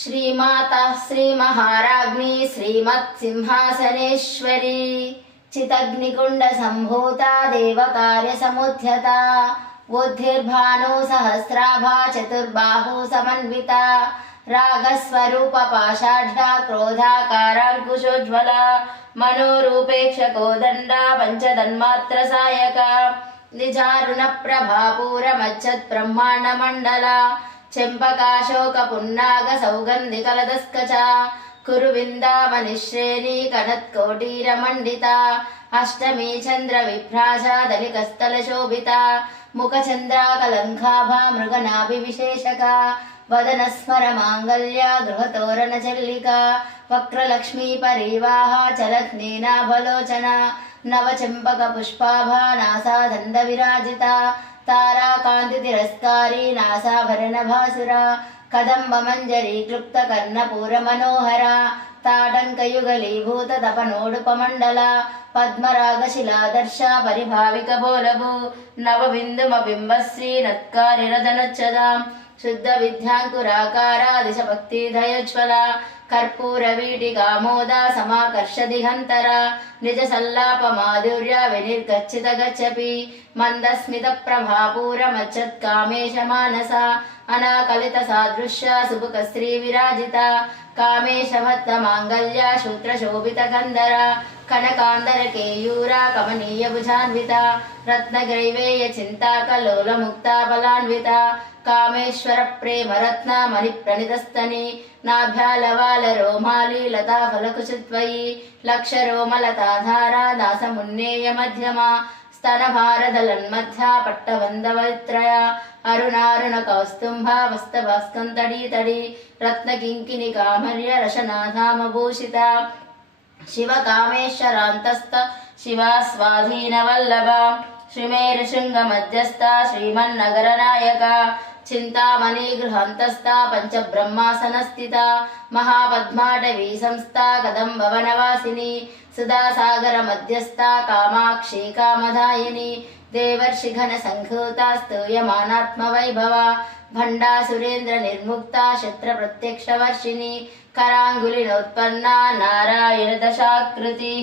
श्रीमाता श्रीमहाराज्ञी श्रीमत्सिंहासनेश्वरी चितग्निकुंड संभूता देवकार्यसमुद्यता बुद्धिर्भानु सहस्राभा चतुर्बाहु समन्विता रागस्वरूप पाषाढ्या क्रोधाकाराङ्कुशोज्ज्वला मनोरूपेक्ष कोदण्डा पंचतन्मात्र Sayaka निजारुण प्रभापूरमच्छत् ब्रह्मांड मंडला चंपकाशोक पुन्नाग सौगंधिकलदस्कचा कुरुविन्दामनिश्रेणी कनत्कोटीरमण्डिता अष्टमी चंद्र विभ्राजा दलिकस्थलशोभिता मुखचंद्राकलङ्काभा मृगनाभिविशेषका वदनस्मर मांगल्या गृहतोरणचल्लिका वक्रलक्ष्मी परिवाहा चलत्नीनाभलोचना नवचंपक पुष्पाभा नासादण्ड विराजिता ताराकान्ति तिरस्कारी नासाभरणभासुरा कदम्ब मंजरी क्लुप्त कर्णपूर मनोहरा ताडंकयुगलीभूत तपनोडुपमण्डला पद्मरागशिलादर्शा परिभाविक बोलभू नवबिन्दुमबिम्बश्री नत्कारिरदनच्छदां शुद्ध विद्यांकुराकारा दिशभक्तिधयोज्ज्वला कर्पूरवीटिकामोदा समाकर्षदिगन्तरा निज सल्लाप माधुर्य विनिर्गच्छित गच्छपि मन्दस्मित प्रभापूरमच्छत् कामेश मानसा अनाकलित सादृश्य सुभुकश्री विराजिता कामेशमत्त मांगल्या शूत्र शोभित गंधरा कनकांदर केयूरा कमनीय भुजान्विता रत्नग्रैवेय चिंता कलोल मुक्ता बलान्विता कामेश्वर प्रेम रत्न मणि प्रणितस्तनी नाभ्यालवाल रोमाली लता फलकुशत्वयी लक्ष रोमलताधारा दासमुन्नेय मध्यमा स्तन भारदलन्मध्या पट्टवन्दवत्रया अरुणारुण कौस्तुम्भा वस्तभास्कन्तडी तडी रत्नकिङ्किणी कामर्य रशनाधामभूषिता शिव कामेश्वरान्तस्थ शिवा स्वाधीनवल्लभा श्रीमेरुशृङ्गमध्यस्था श्रीमन्नगरनायका चिंतामणि गृहान्तस्था पंचब्रह्मासनस्थिता महापद्माटवी संस्था कदम्बवनवासिनी सुधासागर मध्यस्था कामाक्षी कामदायिनी देवर्षिघन संघूता स्तूयमानात्मवैभवा भण्डासुरेन्द्र निर्मुक्ता शत्र प्रत्यक्षवर्षिणी कराङ्गुलिनोत्पन्ना नारायण दशाकृति।